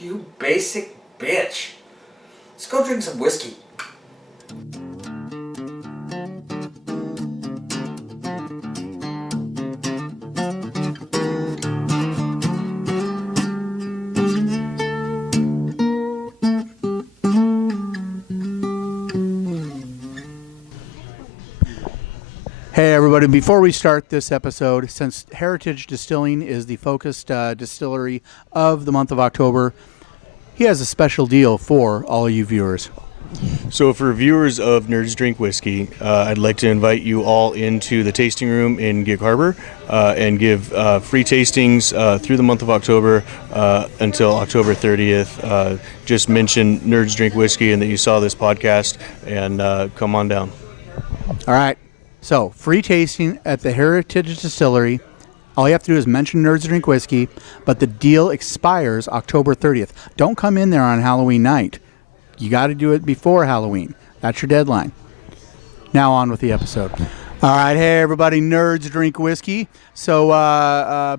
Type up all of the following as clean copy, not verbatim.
You basic bitch. Let's go drink some whiskey. Hey everybody, before we start this episode, since Heritage Distilling is the focused distillery of the month of October, he has a special deal for all of you viewers. So for viewers of Nerds Drink Whiskey, I'd like to invite you all into the tasting room in Gig Harbor and give free tastings through the month of October until October 30th. Just mention Nerds Drink Whiskey and that you saw this podcast, and come on down. All right. So, free tasting at the Heritage Distillery. All you have to do is mention Nerds Drink Whiskey, but the deal expires October 30th. Don't come in there on Halloween night. You got to do it before Halloween. That's your deadline. Now on with the episode. All right, hey everybody, Nerds Drink Whiskey. So,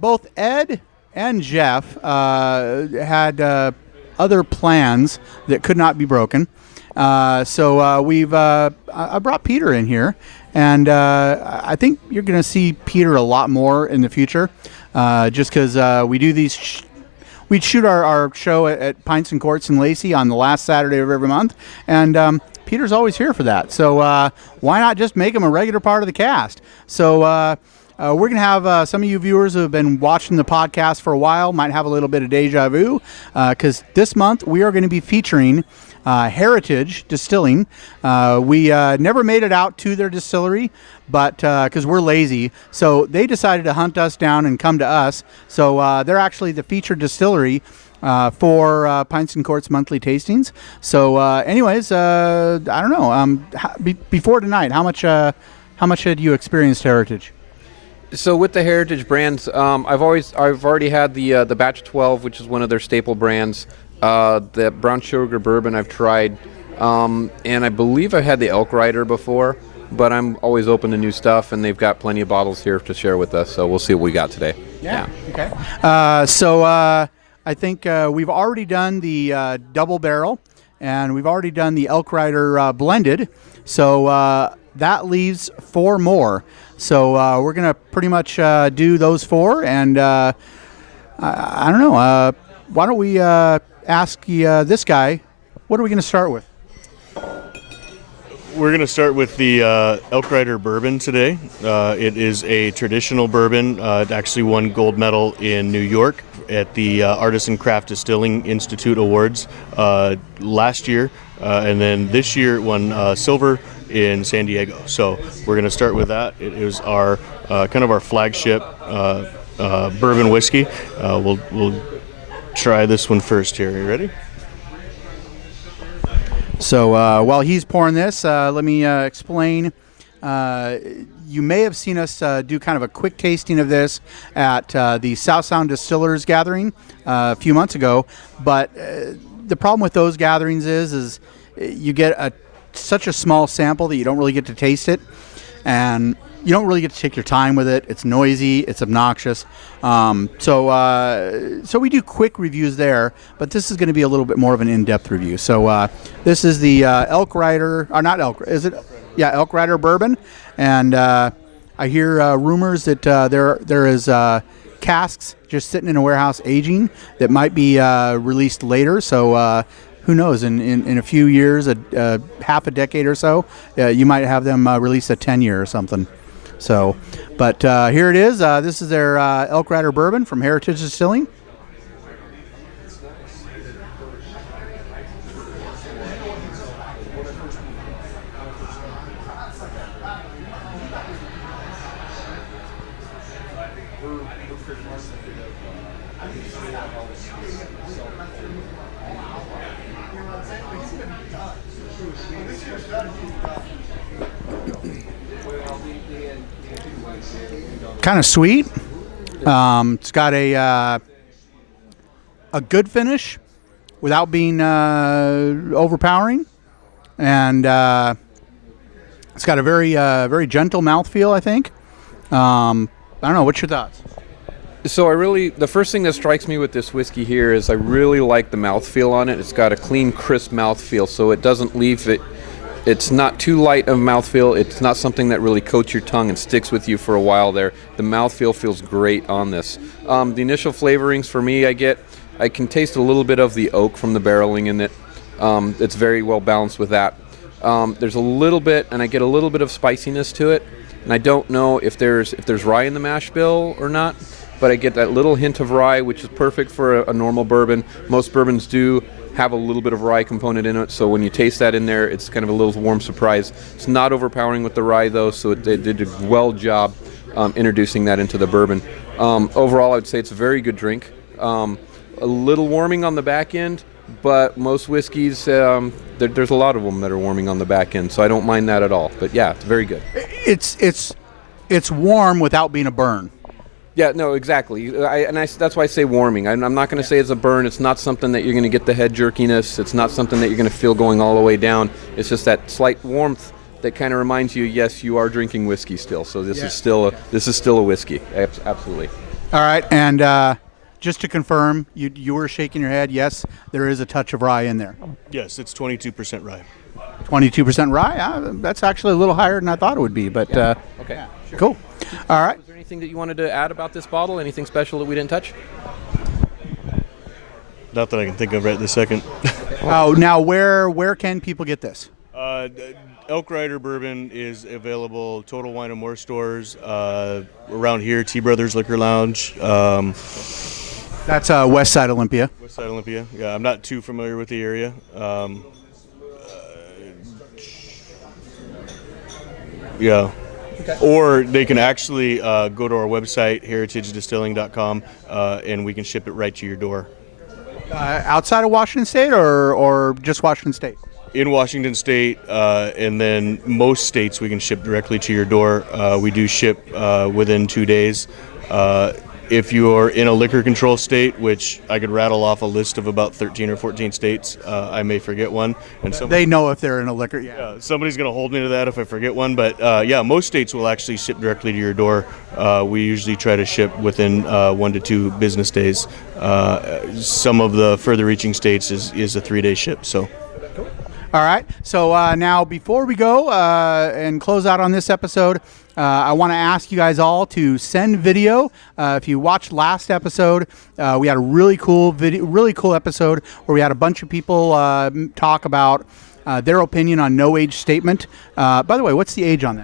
both Ed and Jeff had other plans that could not be broken. So I brought Peter in here. And I think you're going to see Peter a lot more in the future, just because we do these. We shoot our show at Pints and Quarts and Lacey on the last Saturday of every month, and Peter's always here for that. So why not just make him a regular part of the cast? So we're going to have some of you viewers who have been watching the podcast for a while might have a little bit of deja vu, because this month we are going to be featuring Heritage Distilling. We never made it out to their distillery, but because we're lazy, so they decided to hunt us down and come to us. So they're actually the featured distillery for Pints and Quarts monthly tastings. So anyways, I don't know. Before tonight, how much had you experienced Heritage? So with the Heritage brands, I've already had the Batch 12, which is one of their staple brands. The brown sugar bourbon I've tried, and I believe I've had the Elk Rider before, but I'm always open to new stuff, and they've got plenty of bottles here to share with us, so we'll see what we got today. Yeah. Okay. So I think we've already done the double barrel, and we've already done the Elk Rider blended, so that leaves 4 more. So we're going to pretty much do those 4, and I don't know, why don't we ask this guy, what are we going to start with? We're going to start with the Elk Rider Bourbon today. It is a traditional bourbon. It actually won gold medal in New York at the Artisan Craft Distilling Institute Awards last year, and then this year it won silver in San Diego. So we're going to start with that. It is our kind of our flagship bourbon whiskey. We'll try this one first here. Are you ready? So while he's pouring this, let me explain. You may have seen us do kind of a quick tasting of this at the South Sound Distillers gathering a few months ago. But the problem with those gatherings is you get such a small sample that you don't really get to taste it. And you don't really get to take your time with it. It's noisy. It's obnoxious. So we do quick reviews there, but this is going to be a little bit more of an in-depth review. So this is the Elk Rider, or not Elk, is it? Yeah, Elk Rider Bourbon. And I hear rumors that there is casks just sitting in a warehouse aging that might be released later. So who knows? In a few years, half a decade or so, you might have them release a 10-year or something. So, but here it is. This is their Elk Rider Bourbon from Heritage Distilling. Kind of sweet. It's got a good finish without being overpowering, and it's got a very gentle mouthfeel, I think. I don't know. What's your thoughts? So the first thing that strikes me with this whiskey here is I really like the mouthfeel on it. It's got a clean, crisp mouthfeel, so it doesn't leave it. It's not too light of mouthfeel. It's not something that really coats your tongue and sticks with you for a while there. The mouthfeel feels great on this. The initial flavorings for me, I can taste a little bit of the oak from the barreling in it. It's very well balanced with that. There's a little bit, and I get a little bit of spiciness to it. And I don't know if there's rye in the mash bill or not, but I get that little hint of rye, which is perfect for a normal bourbon. Most bourbons do have a little bit of rye component in it, so when you taste that in there, it's kind of a little warm surprise. It's not overpowering with the rye, though, so they did a well job introducing that into the bourbon. Overall, I would say it's a very good drink. A little warming on the back end, but most whiskeys, there's a lot of them that are warming on the back end, so I don't mind that at all. But yeah, it's very good. It's warm without being a burn. Yeah, no, exactly. That's why I say warming. I'm not going to say it's a burn. It's not something that you're going to get the head jerkiness. It's not something that you're going to feel going all the way down. It's just that slight warmth that kind of reminds you, yes, you are drinking whiskey still. So this is still a whiskey. Absolutely. All right, and just to confirm, you were shaking your head. Yes, there is a touch of rye in there. Yes, it's 22% rye. 22% rye. That's actually a little higher than I thought it would be. But okay, sure. Cool. All right. Was there anything that you wanted to add about this bottle? Anything special that we didn't touch? Not that I can think of right this second. Oh, now where can people get this? Elk Rider Bourbon is available Total Wine and More stores around here. T Brothers Liquor Lounge. That's West Side Olympia. West Side Olympia. Yeah, I'm not too familiar with the area. Yeah. Okay. Or they can actually go to our website, heritagedistilling.com, and we can ship it right to your door. Outside of Washington State or just Washington State? In Washington State, and then most states we can ship directly to your door. We do ship within 2 days. If you're in a liquor control state, which I could rattle off a list of about 13 or 14 states, I may forget one. And they know if they're in a liquor. Yeah, somebody's going to hold me to that if I forget one. But yeah, most states will actually ship directly to your door. We usually try to ship within 1 to 2 business days. Some of the further reaching states is a 3-day ship. So. All right. So now, before we go and close out on this episode, I want to ask you guys all to send video. If you watched last episode, we had a really cool episode where we had a bunch of people talk about their opinion on no age statement. By the way, what's the age on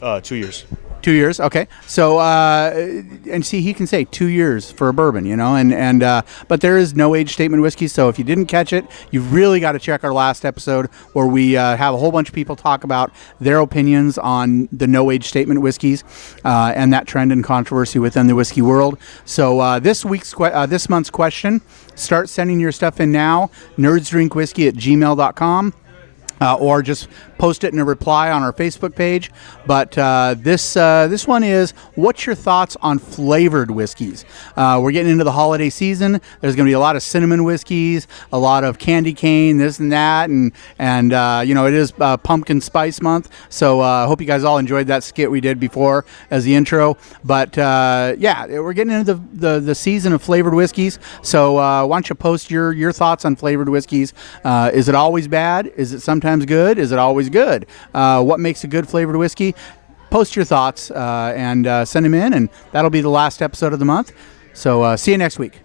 that? 2 years. 2 years, okay. So, and see, he can say 2 years for a bourbon, you know, and but there is no age statement whiskey. So if you didn't catch it, you've really got to check our last episode where we have a whole bunch of people talk about their opinions on the no age statement whiskeys and that trend and controversy within the whiskey world. So this month's question: start sending your stuff in now. nerdsdrinkwhiskey@gmail.com. Or just post it in a reply on our Facebook page. But this one is, what's your thoughts on flavored whiskeys? We're getting into the holiday season. There's going to be a lot of cinnamon whiskeys, a lot of candy cane, this and that, and you know, it is pumpkin spice month. So I hope you guys all enjoyed that skit we did before as the intro. But yeah, we're getting into the season of flavored whiskeys. So why don't you post your thoughts on flavored whiskeys? Is it always bad? Is it sometimes good? Is it always good? What makes a good flavored whiskey? Post your thoughts and send them in, and that'll be the last episode of the month. So see you next week.